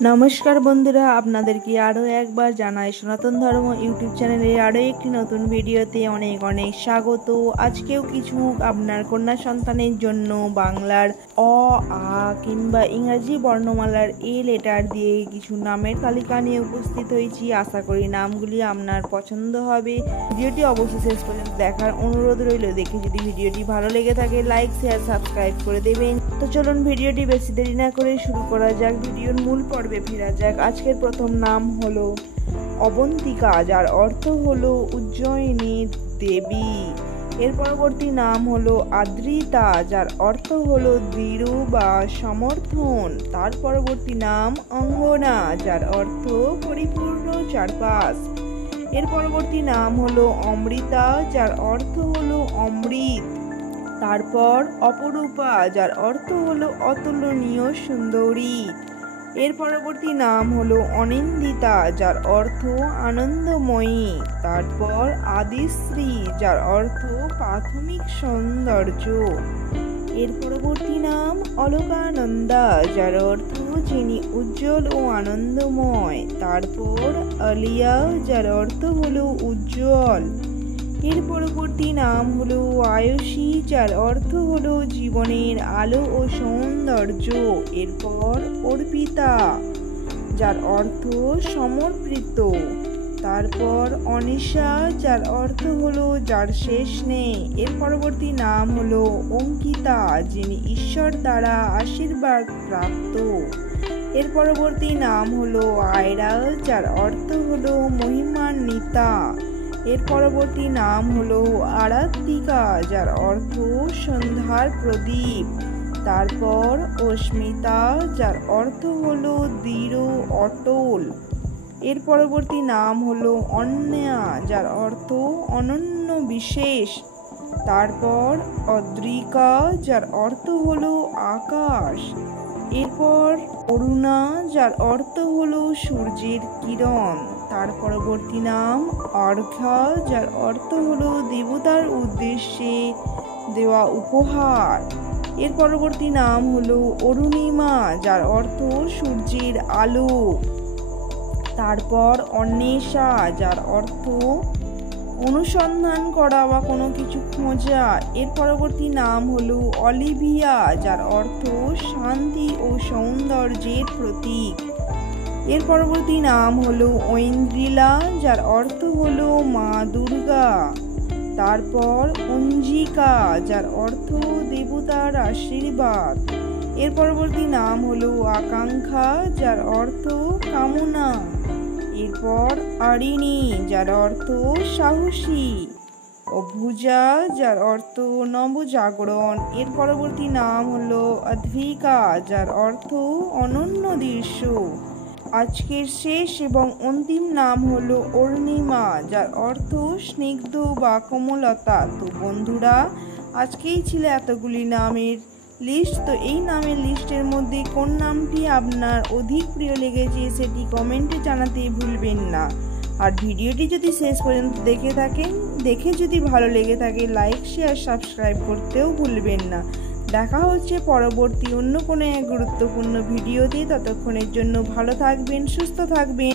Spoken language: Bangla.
नमस्कार बंधुरा आपनादेरके आरो एक बार जानाई सनातन धर्म यूट्यूब चैनेले आरो एकटी नतून भिडियोते अनेक अनेक स्वागत। आजकेও কিছু আপনার কন্যা সন্তানের জন্য বাংলার অ আ কিংবা ইংরেজি বর্ণমালার এ লেটার দিয়ে কিছু নামের তালিকা নিয়ে উপস্থিত হয়েছি। আশা করি নামগুলি আপনার পছন্দ হবে। ভিডিওটি অবশ্যই শেষ পর্যন্ত দেখার অনুরোধ রইল। দেখে যদি ভিডিওটি ভালো লেগে থাকে লাইক শেয়ার সাবস্ক্রাইব করে দেবেন। তো চলুন ভিডিওটি বেশি দেরি না করে শুরু করা যাক। ভিডিওর মূল পর্বে ফেরা যাক। আজকের প্রথম নাম হলো অবন্তিকা, যার অর্থ হলো উজ্জয়িনীর দেবী। এর পরবর্তী নাম হলো আদ্রিতা, যার অর্থ হলো দৃঢ় বা সমর্থন। তার পরবর্তী নাম অঙ্গনা, যার অর্থ পরিপূর্ণ চারপাশ। এর পরবর্তী নাম হলো অমৃতা, যার অর্থ হলো অমৃত। তারপর অপরূপা, যার অর্থ হলো অতুলনীয় সুন্দরী। এর পরবর্তী নাম হলো অনিন্দিতা, যার অর্থ আনন্দময়ী। তারপর আদিশ্রী, যার অর্থ প্রাথমিক সৌন্দর্য। এর পরবর্তী নাম অলকানন্দা, যার অর্থ যিনি উজ্জ্বল ও আনন্দময়। তারপর আলিয়া, যার অর্থ হলো উজ্জ্বল। এর পরবর্তী নাম হলো আয়ুষী, যার অর্থ হলো জীবনের আলো ও সৌন্দর্য। এরপর অর্পিতা, যার অর্থ সমর্পিত। তারপর অনিশা, যার অর্থ হলো যার শেষ নেই। এর পরবর্তী নাম হলো অঙ্কিতা, যিনি ঈশ্বর দ্বারা আশীর্বাদ প্রাপ্ত। এর পরবর্তী নাম হলো আয়রা, যার অর্থ হলো মহিমান্বিতা। এর পরবর্তী নাম হলো আরাত্তিকা, যার অর্থ সন্ধ্যার প্রদীপ। তারপর অস্মিতা, যার অর্থ হলো দৃঢ় অটল। এর পরবর্তী নাম হলো অন্যা, যার অর্থ অনন্য বিশেষ। তারপর অদ্রিকা, যার অর্থ হলো আকাশ। এরপর অরুণা, যার অর্থ হলো সূর্যের কিরণ। তার পরবর্তী নাম অর্ঘা, যার অর্থ হলো দেবতার উদ্দেশ্যে দেওয়া উপহার। এর পরবর্তী নাম হলো অরুণিমা, যার অর্থ সূর্যের আলো। তারপর অন্বেষা, যার অর্থ অনুসন্ধান করা বা কোনো কিছু খোঁজা। এর পরবর্তী নাম হলো অলিভিয়া, যার অর্থ শান্তি ও সৌন্দর্যের প্রতীক। এর পরবর্তী নাম হলো ঐন্দ্রিলা, যার অর্থ হলো মা দুর্গা। তারপর অঞ্জিকা, যার অর্থ দেবতার আশীর্বাদ। এর পরবর্তী নাম হলো আকাঙ্ক্ষা, যার অর্থ কামনা। এরপর আরিণী, যার অর্থ সাহসী। অভুজা, যার অর্থ নবজাগরণ। এর পরবর্তী নাম হলো অদ্ভিকা, যার অর্থ অনন্য দৃশ্য। আজকের শেষ এবং অন্তিম নাম হলো অর্ণিমা, যার অর্থ স্নিগ্ধ বা কোমলতা। তো বন্ধুরা, আজকেই ছিল এতগুলি নামের লিস্ট। তো এই নামের লিস্টের মধ্যে কোন নামটি আপনার অধিক প্রিয় লেগেছে সেটি কমেন্টে জানাতে ভুলবেন না। আর ভিডিওটি যদি শেষ পর্যন্ত দেখে যদি ভালো লেগে থাকে লাইক শেয়ার সাবস্ক্রাইব করতেও ভুলবেন না। দেখা হচ্ছে পরবর্তী অন্য কোনো এক গুরুত্বপূর্ণ ভিডিওতে। ততক্ষণের জন্য ভালো থাকবেন, সুস্থ থাকবেন।